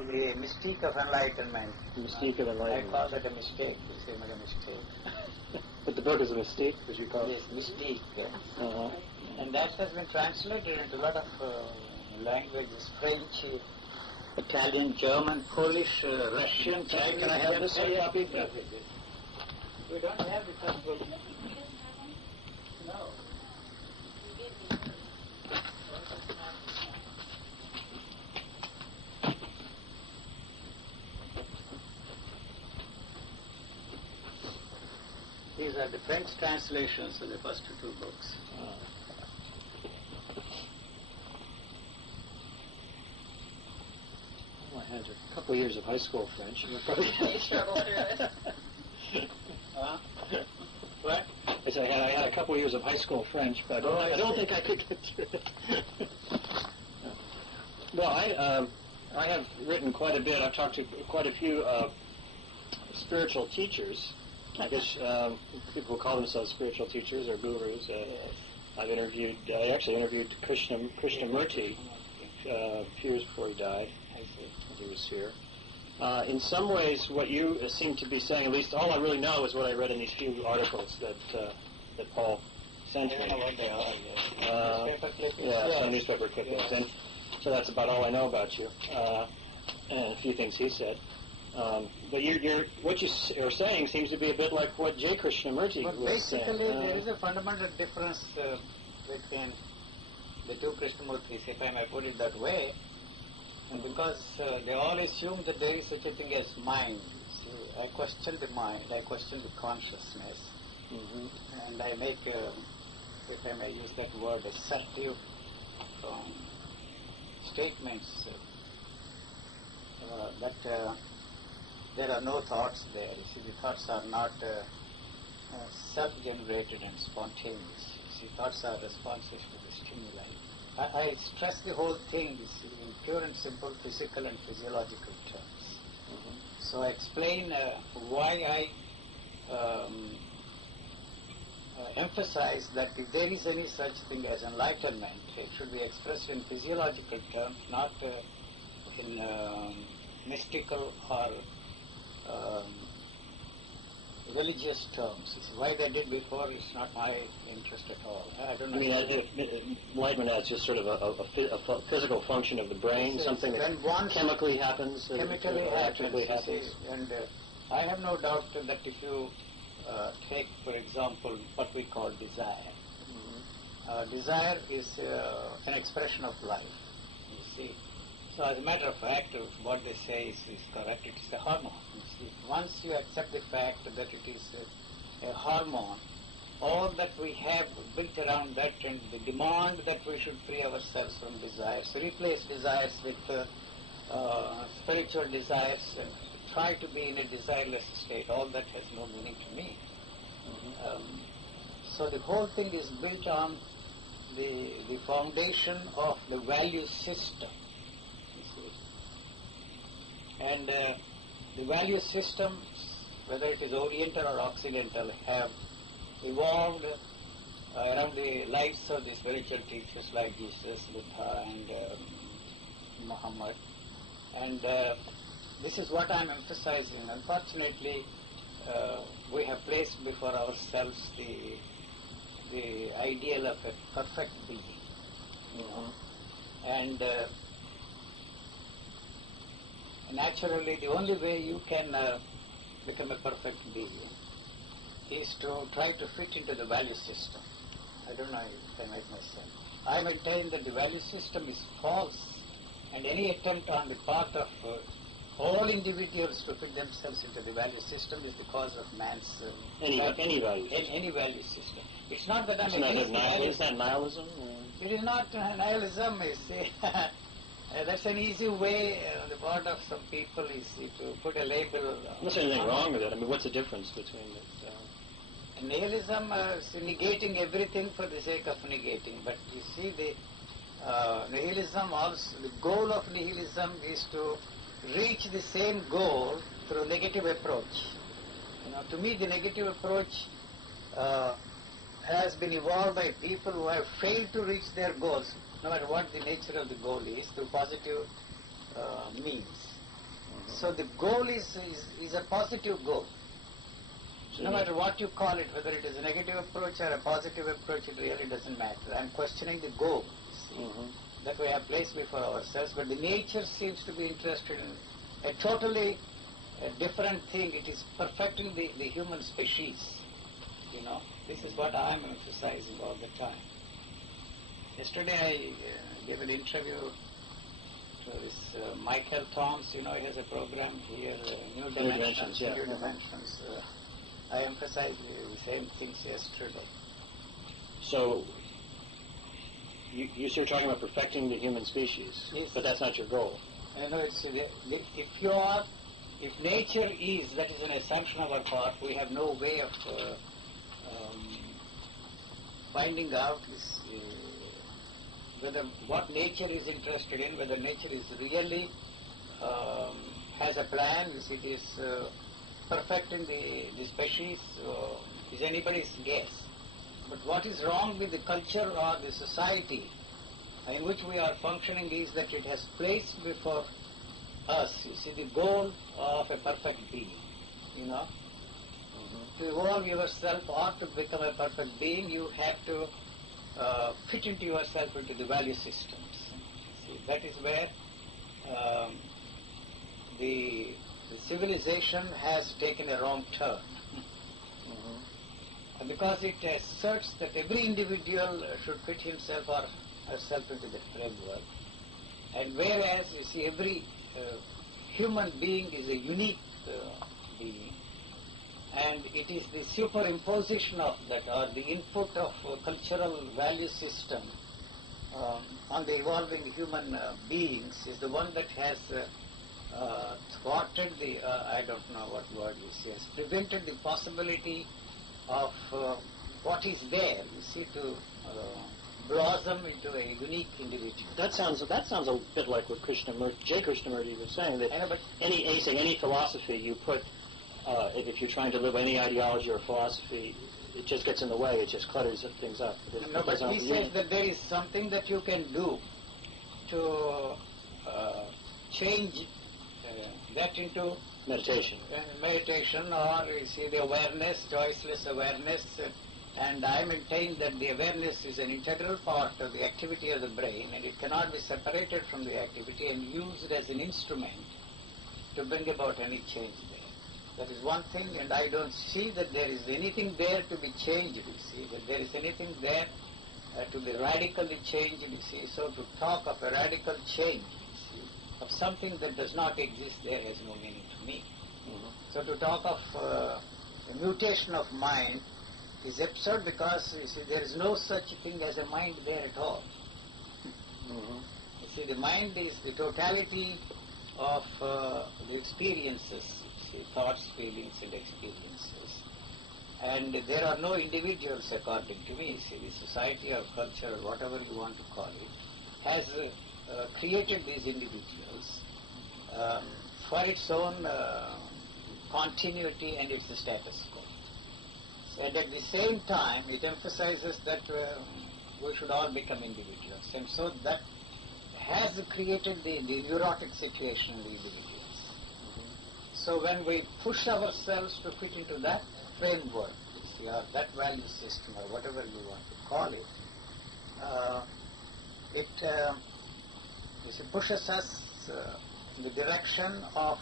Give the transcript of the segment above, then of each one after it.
The mystique of enlightenment. Mystique of enlightenment. I call that a mistake. You say a mistake. But the book is a mystique, as you call it? Yes, mystique. And that has been translated into a lot of languages, French, Italian, German, Polish, Russian. Can I have this copy? We don't have the first book. No. These are the French translations of the first two books. Well, I had a couple of years of high school French. What? I said I had a couple of years of high school French, but I don't think I could get through it. Well, I have written quite a bit. I've talked to quite a few spiritual teachers. I guess people who call themselves spiritual teachers or gurus. I actually interviewed Krishnamurti a few years before he died. He was here. In some ways, what you seem to be saying, at least all I really know is what I read in these few articles that Paul sent me. Newspaper clippings. Yeah, some newspaper clippings. And so that's about all I know about you, and a few things he said. But what you are saying seems to be a bit like what J. Krishnamurti was saying. Basically, there is a fundamental difference between the two Krishnamurtis, if I may put it that way, and because they all assume that there is such a thing as mind. So I question the mind, I question the consciousness, and I make, if I may use that word, assertive statements that there are no thoughts there. You see, the thoughts are not self-generated and spontaneous. You see, thoughts are responsive to the stimuli. I stress the whole thing in pure and simple physical and physiological terms. So I explain why I emphasize that if there is any such thing as enlightenment, it should be expressed in physiological terms, not in mystical or religious terms. Why they did before is not my interest at all. I don't know. I mean, enlightenment as just sort of a physical function of the brain, something that chemically happens. Chemically happens. And I have no doubt that if you take, for example, what we call desire. Desire is an expression of life, you see. So as a matter of fact, what they say is correct. It is a hormone. You see. Once you accept the fact that it is a hormone, all that we have built around that and the demand that we should free ourselves from desires, replace desires with spiritual desires and try to be in a desireless state, all that has no meaning to me. So the whole thing is built on the foundation of the value system. And the value systems, whether it is Oriental or Occidental, have evolved around the lives of the spiritual teachers like Jesus, Buddha, and Muhammad. And this is what I am emphasizing. Unfortunately, we have placed before ourselves the ideal of a perfect being, and naturally the only way you can become a perfect being is to try to fit into the value system. I don't know if I make myself. I maintain that the value system is false, and any attempt on the part of all individuals to fit themselves into the value system is the cause of man's any value system. It's not that I'm against Is that nihilism? It is not nihilism, you see. That's an easy way on the part of some people, you see, to put a label. There's anything wrong with it. I mean, what's the difference between it? Nihilism is negating everything for the sake of negating. But you see, the nihilism also, the goal of nihilism is to reach the same goal through negative approach. To me, the negative approach has been evolved by people who have failed to reach their goals, no matter what the nature of the goal is, through positive means. So the goal is a positive goal. No matter what you call it, whether it is a negative approach or a positive approach, it really doesn't matter. I'm questioning the goal, you see, that we have placed before ourselves, but the nature seems to be interested in a totally different thing. It is perfecting the human species, you know. This is what I'm emphasizing all the time. Yesterday I gave an interview to this Michael Thoms, you know, he has a program here, New Dimensions. Yeah. New Dimensions. I emphasized the same things yesterday. So, you're talking about perfecting the human species, yes, but that's not your goal. No, it's, if nature is, that is an assumption of our part, we have no way of finding out whether what nature is interested in, whether nature is really has a plan, if it is perfecting the species, is anybody's guess. But what is wrong with the culture or the society in which we are functioning is that it has placed before us, you see, the goal of a perfect being, you know. To evolve yourself or to become a perfect being, you have to fit into yourself into the value systems. See, that is where the civilization has taken a wrong turn. Because it asserts that every individual should fit himself or herself into the framework. And whereas, you see, every human being is a unique being, and it is the superimposition of that, or the input of cultural value system on the evolving human beings is the one that has thwarted the, I don't know what word you say, has prevented the possibility of what is there, you see, to blossom into a unique individual. That sounds a bit like what J. Krishnamurti was saying, that but any philosophy you put, if you're trying to live any ideology or philosophy, it just gets in the way, it just clutters things up. No, but he says that there is something that you can do to change that into meditation. Meditation, or you see, the awareness, choiceless awareness, and I maintain that the awareness is an integral part of the activity of the brain, and it cannot be separated from the activity and used as an instrument to bring about any change there. That is one thing, and I don't see that there is anything there to be changed, you see, that there is anything there to be radically changed, you see. So to talk of a radical change, you see, of something that does not exist there has no meaning to me. So to talk of a mutation of mind is absurd, because, you see, there is no such thing as a mind there at all. You see, the mind is the totality of the experiences, you see, thoughts, feelings, and experiences. And there are no individuals, according to me. You see, the society or culture, or whatever you want to call it, has created these individuals for its own continuity and its status quo. And at the same time, it emphasizes that we should all become individuals. And so that has created the neurotic situation in the individuals. So when we push ourselves to fit into that framework, you see, or that value system, or whatever you want to call it, it pushes us in the direction of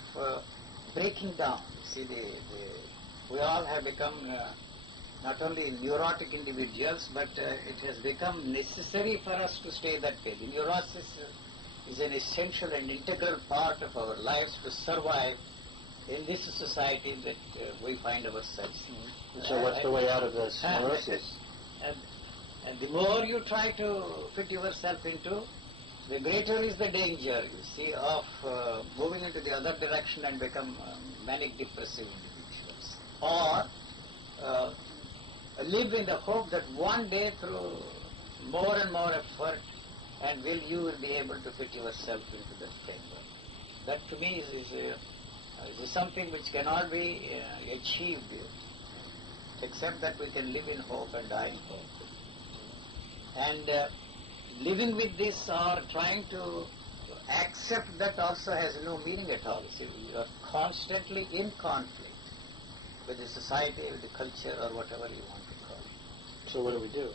breaking down. You see, we all have become not only neurotic individuals, but it has become necessary for us to stay that way. The neurosis is an essential and integral part of our lives to survive in this society that we find ourselves in. So what's the way out of this neurosis? And the more you try to fit yourself into, the greater is the danger, you see, of moving into the other direction and become manic depressive individuals. Or live in the hope that one day, through more and more effort, and you will be able to fit yourself into that framework. That to me is something which cannot be achieved except that we can live in hope and die in hope. And living with this, or trying to accept that also has no meaning at all. See, you are constantly in conflict with the society, with the culture, or whatever you want to call it. So what do we do?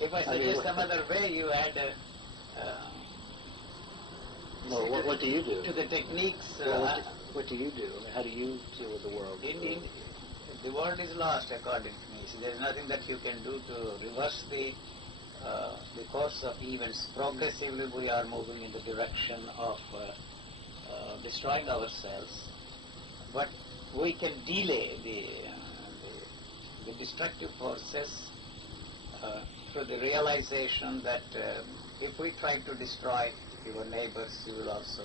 If I suggest some other way, you add what do you do? to the techniques. What do you do? I mean, how do you deal with the world? The world is lost, according to me. So there is nothing that you can do to reverse the course of events. Progressively, we are moving in the direction of destroying ourselves, but we can delay the destructive forces through the realization that if we try to destroy your neighbors, you will also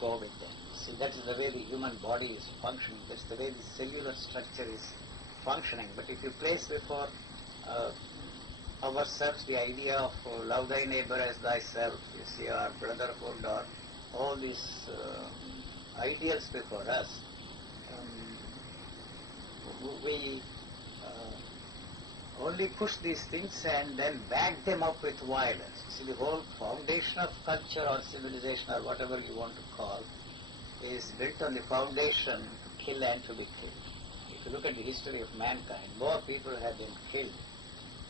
go with them. See, that is the way the human body is functioning. That's the way the cellular structure is functioning. But if you place before ourselves the idea of love thy neighbor as thyself, you see, our brotherhood, or all these ideals before us, we only push these things and then back them up with violence. See, the whole foundation of culture or civilization or whatever you want to call is built on the foundation to kill and to be killed. If you look at the history of mankind, more people have been killed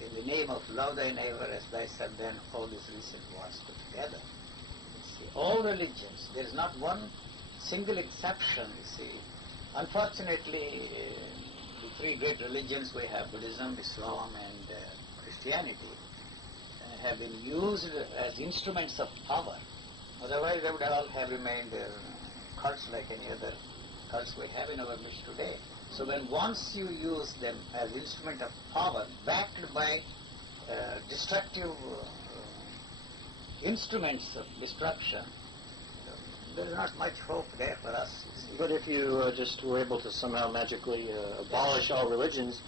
in the name of love thy neighbor as thyself than all these recent wars put together. You see, all religions, there is not one single exception, you see. Unfortunately, the three great religions we have, Buddhism, Islam, and Christianity, have been used as instruments of power. Otherwise, they would all have remained cults like any other cults we have in our midst today. So when once you use them as instrument of power, backed by destructive instruments of destruction, there is not much hope there for us. But if you just were able to somehow magically abolish all religions,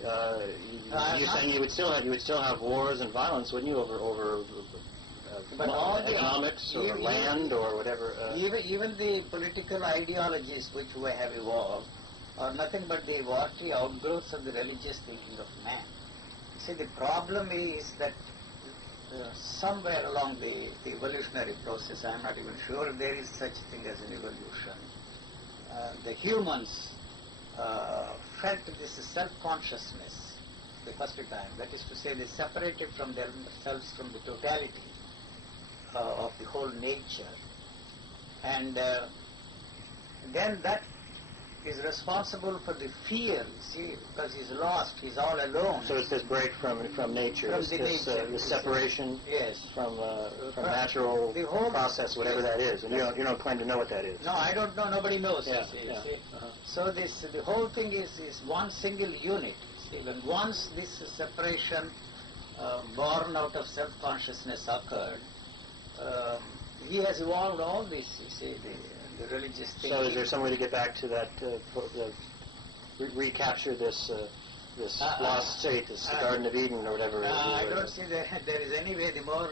you're saying you would still have wars and violence, wouldn't you, over but all economics or land or whatever? Even the political ideologies which we have evolved are nothing but the watery outgrowths of the religious thinking of man. See, the problem is that somewhere along the evolutionary process, I'm not even sure if there is such a thing as an evolution, the humans felt this self-consciousness the first time. That is to say, they separated from themselves from the totality of the whole nature. And then that is responsible for the fear, you see, because he's lost, he's all alone. So it's this break from nature, From this separation yes. from natural the whole process, whatever that is. And you don't claim to know what that is. No, I don't know. Nobody knows. Yeah, See. Uh-huh. So the whole thing is one single unit. See, when once this separation born out of self-consciousness occurred, he has evolved all this, you see, the religious thinking. So is there some way to get back to that, recapture this lost state, this Garden of Eden or whatever? I don't see that there is any way. The more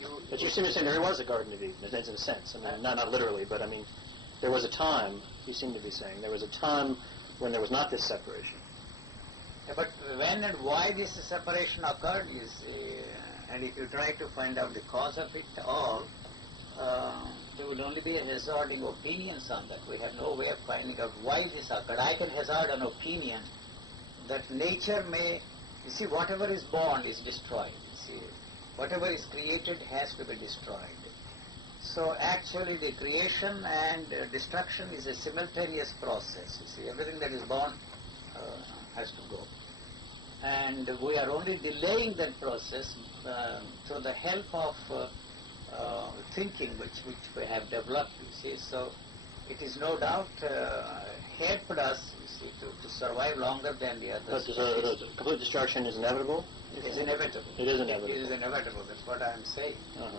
you... But you seem to say there was a Garden of Eden, in a sense. I mean, not literally, but I mean, there was a time, you seem to be saying, there was a time when there was not this separation. Yeah, but when and why this separation occurred is, and if you try to find out the cause of it all, there will only be a hazarding opinions on that. We have no way of finding out why this occurred. I can hazard an opinion that nature may, you see, whatever is born is destroyed. You see, whatever is created has to be destroyed. So actually the creation and destruction is a simultaneous process. You see, everything that is born has to go. And we are only delaying that process through the help of thinking which we have developed, you see. So it is no doubt helped us, you see, to survive longer than the others. But complete destruction is inevitable? It is inevitable. It is inevitable. It is inevitable. That's what I am saying. Uh-huh.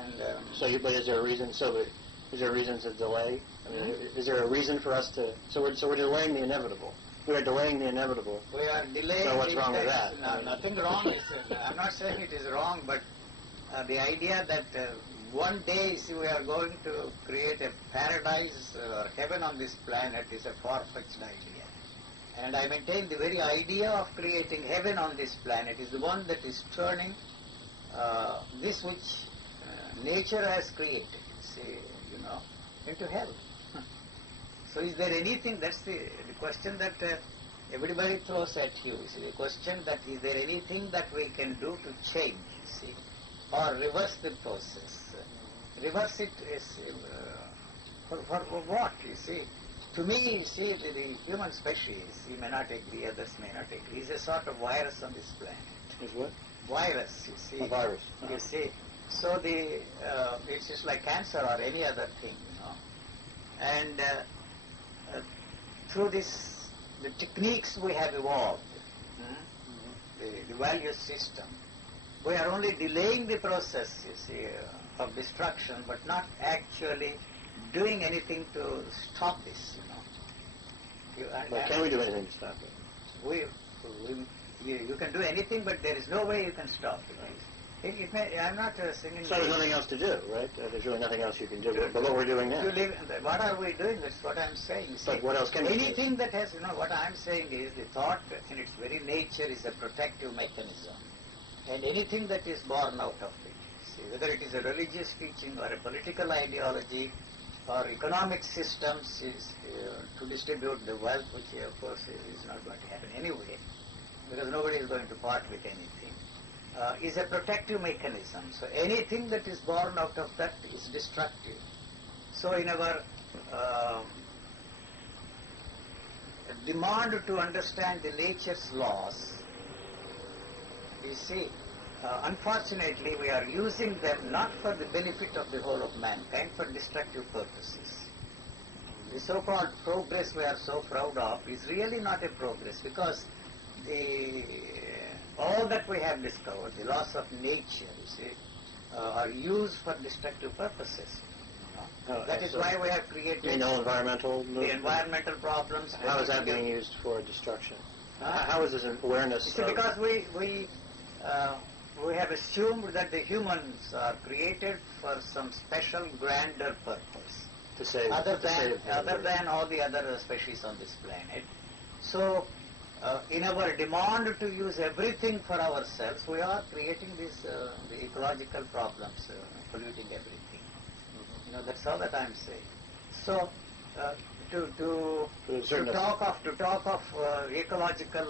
And but is there a reason? Is there a reason to delay? I mean, is there a reason for us to? So we're delaying the inevitable. We are delaying the inevitable. We are delaying. So what's wrong with that? No, nothing wrong. I'm not saying it is wrong, but the idea that one day, see, we are going to create a paradise or heaven on this planet is a far-fetched idea. And I maintain the very idea of creating heaven on this planet is the one that is turning this which nature has created, say, into hell. So is there anything, that's the question that everybody throws at you. See, the question that is there anything that we can do to change, see, or reverse the process? Reverse it is for what, you see? To me, you see, the human species, you may not agree, others may not agree, is a sort of virus on this planet. Is what? Virus, you see. A virus. You see. So it's just like cancer or any other thing, And through this, the techniques we have evolved, the value system, we are only delaying the process, you see, of destruction, but not actually doing anything to stop this, But can we do anything to stop it? You can do anything, but there is no way you can stop it. I'm not saying... So there's nothing else to do, right? There's really nothing else you can do but what we're doing now. What are we doing? That's what I'm saying. But what else can we do? Anything that has, what I'm saying is the thought in its very nature is a protective mechanism. And anything that is born out of it, see, whether it is a religious teaching or a political ideology or economic systems is to distribute the wealth, which of course is not going to happen anyway, because nobody is going to part with anything, is a protective mechanism. So anything that is born out of that is destructive. So in our demand to understand the nature's laws, you see, unfortunately we are using them not for the benefit of the whole of mankind, for destructive purposes. The so-called progress we are so proud of is really not a progress, because all that we have discovered, the laws of nature, you see, are used for destructive purposes. That is why we have created the environmental movement? The environmental problems. How is that being used for destruction? How is this awareness? See, because we have assumed that the humans are created for some special grander purpose, to save, other than all the other species on this planet. So, in our demand to use everything for ourselves, we are creating the ecological problems, polluting everything. That's all that I'm saying. So, to talk of ecological,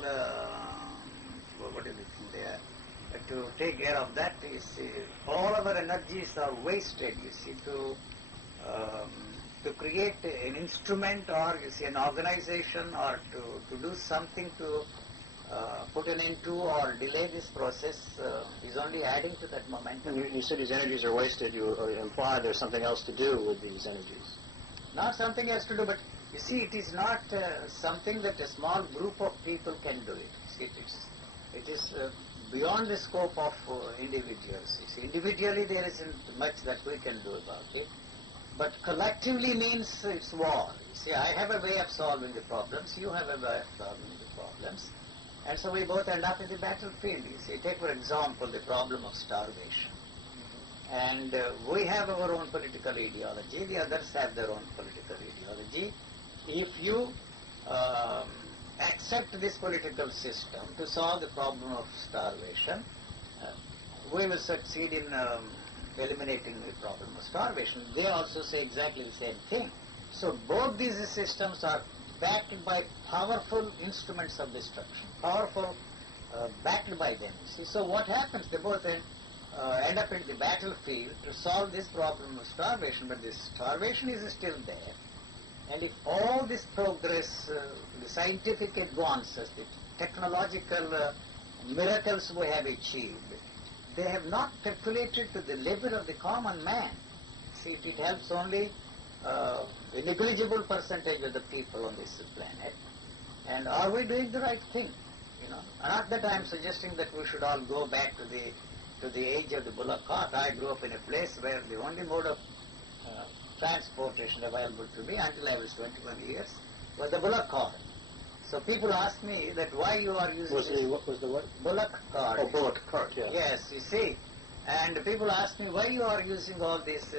what is it there? To take care of that is all our energies are wasted. You see, to create an instrument or you see an organization or to do something to put an end to or delay this process is only adding to that momentum. You said these energies are wasted. You imply there's something else to do with these energies. Not something else to do, but you see, it is not something that a small group of people can do it. See, it is beyond the scope of individuals. You see, individually there isn't much that we can do about it, but collectively means it's war. You see, I have a way of solving the problems, you have a way of solving the problems, and so we both end up in the battlefield. You see, take for example the problem of starvation. And we have our own political ideology, the others have their own political ideology. If you accept this political system to solve the problem of starvation, we will succeed in eliminating the problem of starvation. They also say exactly the same thing. So both these systems are backed by powerful instruments of destruction, powerful, backed by them. See, so what happens? They both end up in the battlefield to solve this problem of starvation, but this starvation is still there. And if all this progress, the scientific advances, the technological miracles we have achieved, they have not percolated to the level of the common man. See, it helps only a negligible percentage of the people on this planet. And are we doing the right thing? Not that I am suggesting that we should all go back to the age of the bullock cart. I grew up in a place where the only mode of transportation available to me until I was 21 years was the bullock cart. So people ask me that why you are using what was the word? Bullock cart. Oh, bullock cart, yeah. Yes, you see. And people ask me why you are using all these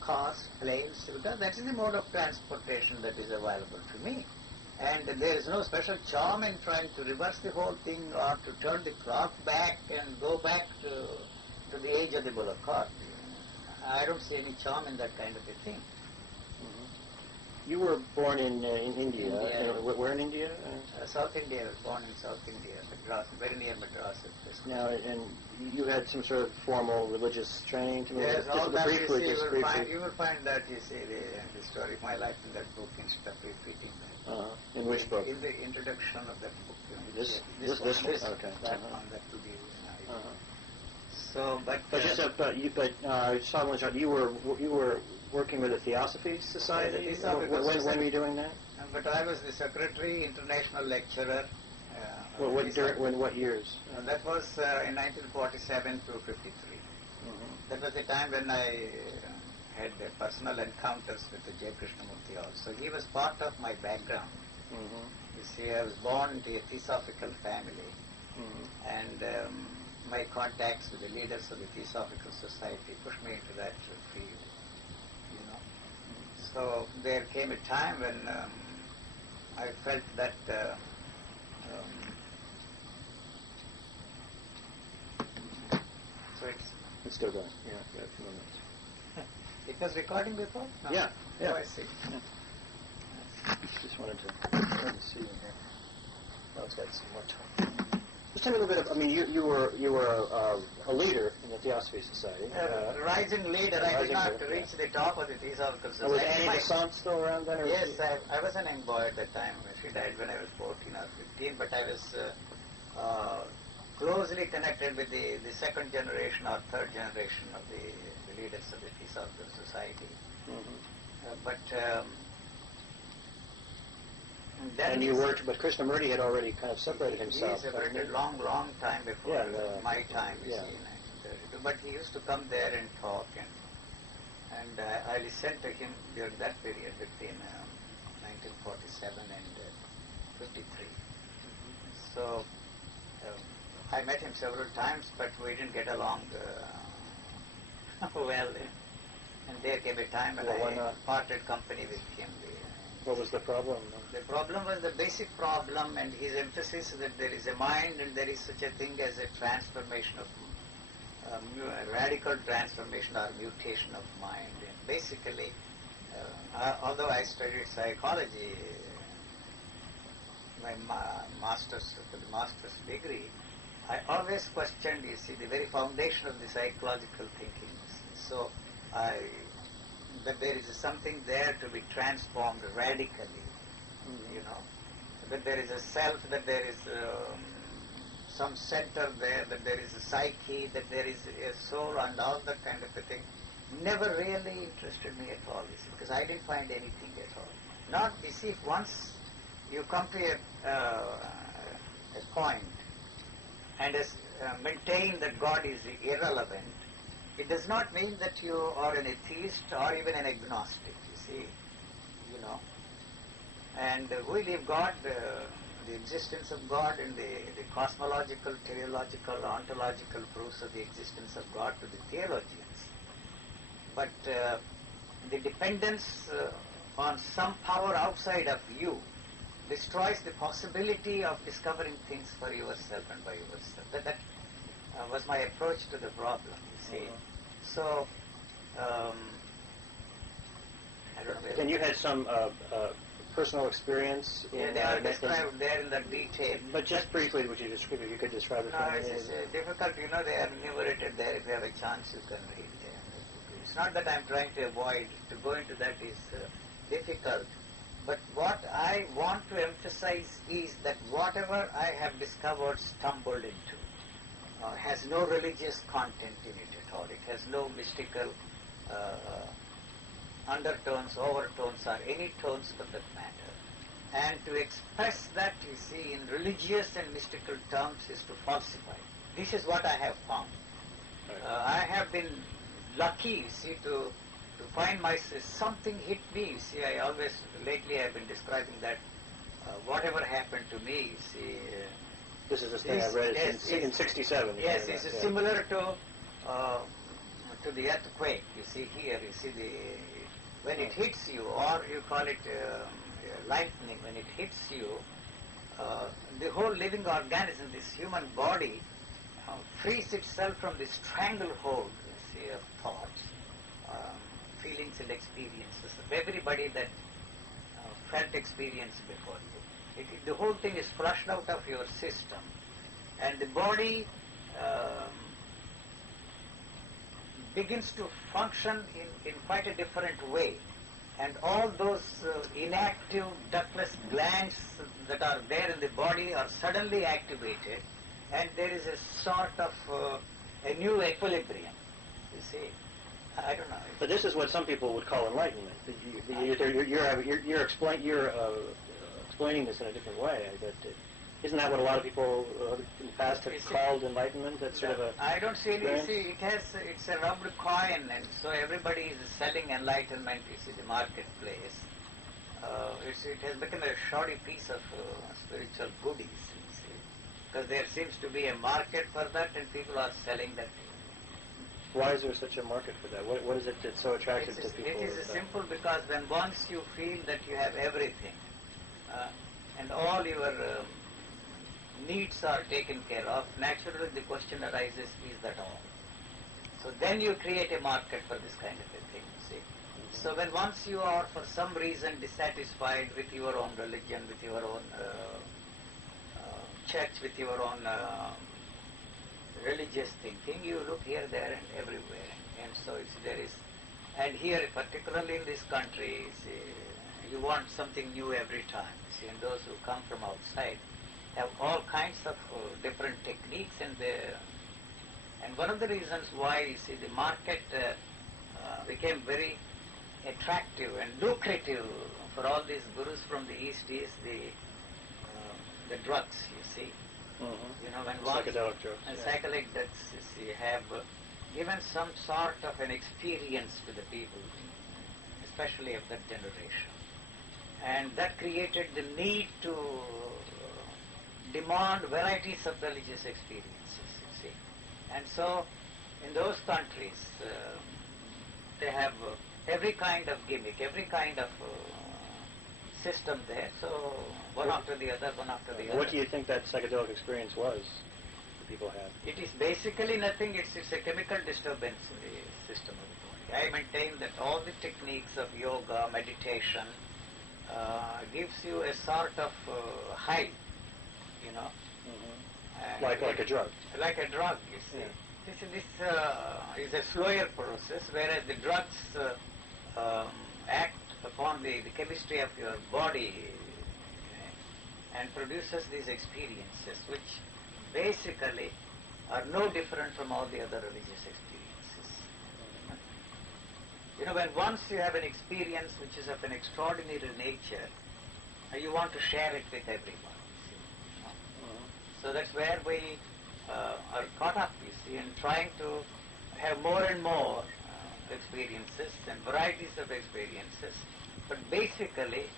cars, planes, because that is the mode of transportation that is available to me. And there is no special charm in trying to reverse the whole thing or to turn the clock back and go back to to the age of the bullock cart. I don't see any charm in that kind of a thing. You were born in India. India. Where in India? South India. I was born in South India, Madras, very near Madras. Now, and you had some sort of formal religious training? Yes, all just that briefly, you will find that, you see, the story of my life in that book instead of repeating that. In which book? In the introduction of that book. This one? Okay. That one, that will be So, you were working with the Theosophy Society? The Theosophical when Society. were you doing that? But I was the secretary, international lecturer. What years? That was in 1947 to 53. That was the time when I had personal encounters with the J. Krishnamurti also. He was part of my background. You see, I was born into a Theosophical family, and my contacts with the leaders of the Theosophical Society pushed me into that field. So there came a time when I felt that so it's still going. Yeah, a few minutes. It was recording before? No. Yeah. Oh, I see. Yeah. Just wanted to see in here. Oh, it's got some more time. Just tell me a little bit of, you were a leader in the Theosophy Society. Rising leader. I did not reach the top of the Theosophical Society. Was Annie Besant still around then? Yes, I was an young boy at that time. She died when I was 14 or 15, but I was closely connected with the second generation or third generation of the leaders of the Theosophical Society. And you worked, but Krishnamurti had already kind of separated himself. He separated long time before my time, you see, in 1932. But he used to come there and talk, and I listened to him during that period between 1947 and 53. So I met him several times, but we didn't get along well. And there came a time when I parted company with him. What was the problem? The problem was the basic problem, and his emphasis that there is a mind and there is such a thing as a transformation of a radical transformation or mutation of mind. And basically, although I studied psychology, my master's degree, I always questioned, you see, the very foundation of the psychological thinking. So that there is something there to be transformed radically, that there is a self, that there is some center there, that there is a psyche, that there is a soul and all that kind of a thing. Never really interested me at all, you see, because I didn't find anything at all. You see, if once you come to a point and maintain that God is irrelevant, it does not mean that you are an atheist or even an agnostic, you see, And we leave God, the existence of God and the cosmological, teleological, ontological proofs of the existence of God to the theologians. But the dependence on some power outside of you destroys the possibility of discovering things for yourself and by yourself. That was my approach to the problem, you see. So, I don't know. Then you had some personal experience? They are described there in the detail. But just briefly, would you could describe it? No, it's difficult. They are enumerated there. If you have a chance, you can read them. It's not that I'm trying to avoid. To go into that is difficult. But what I want to emphasize is that whatever I have discovered, stumbled into, has no religious content in it at all. It has no mystical undertones, overtones, or any tones for that matter. And to express that, you see, in religious and mystical terms is to falsify. This is what I have found. I have been lucky, you see, to find myself, something hit me, you see. Lately I have been describing that whatever happened to me, you see. This is this thing I read in 67. Yes, it's similar to the earthquake, you see here, you see when it hits you, or you call it lightning, when it hits you, the whole living organism, this human body, frees itself from the stranglehold, you see, of thoughts, feelings and experiences of everybody that felt experience before you. The whole thing is flushed out of your system, and the body begins to function in quite a different way. And all those inactive ductless glands that are there in the body are suddenly activated, and there is a sort of a new equilibrium, you see. I don't know. But this is what some people would call enlightenment. You're explaining this in a different way. But isn't that what a lot of people in the past have called enlightenment? That's sort of a... I don't see any. See, it's a rubbed coin, and so everybody is selling enlightenment. You see, the marketplace. It has become a shoddy piece of spiritual goodies. You see, because there seems to be a market for that, and people are selling that. Why is there such a market for that? What is it that's so attractive to people? It is simple, because when once you feel that you have everything, and all your needs are taken care of, naturally the question arises, is that all? So then you create a market for this kind of a thing, see. So when once you are for some reason dissatisfied with your own religion, with your own church, with your own religious thinking, you look here, there and everywhere. And so there is, and here particularly in this country, see, you want something new every time. See, and those who come from outside have all kinds of different techniques, and one of the reasons why, you see, the market became very attractive and lucrative for all these gurus from the East is the drugs, you see. Mm-hmm. You know, when psychedelic drugs. And psychedelic drugs, you see, have given some sort of an experience to the people, especially of that generation. And that created the need to demand varieties of religious experiences, you see. And so, in those countries, they have every kind of gimmick, every kind of system there. So, one after the other, one after the other. What do you think that psychedelic experience was that people had? It is basically nothing. It's a chemical disturbance in the system of the body. I maintain that all the techniques of yoga, meditation, gives you a sort of high, you know. Mm-hmm. Like a drug. Like a drug, you see. Yeah. This is a slower process, whereas the drugs act upon the chemistry of your body and produces these experiences, which basically are no different from all the other religious experiences. You know, when once you have an experience which is of an extraordinary nature, you want to share it with everyone. So that's where we are caught up, you see, in trying to have more and more experiences and varieties of experiences. But basically,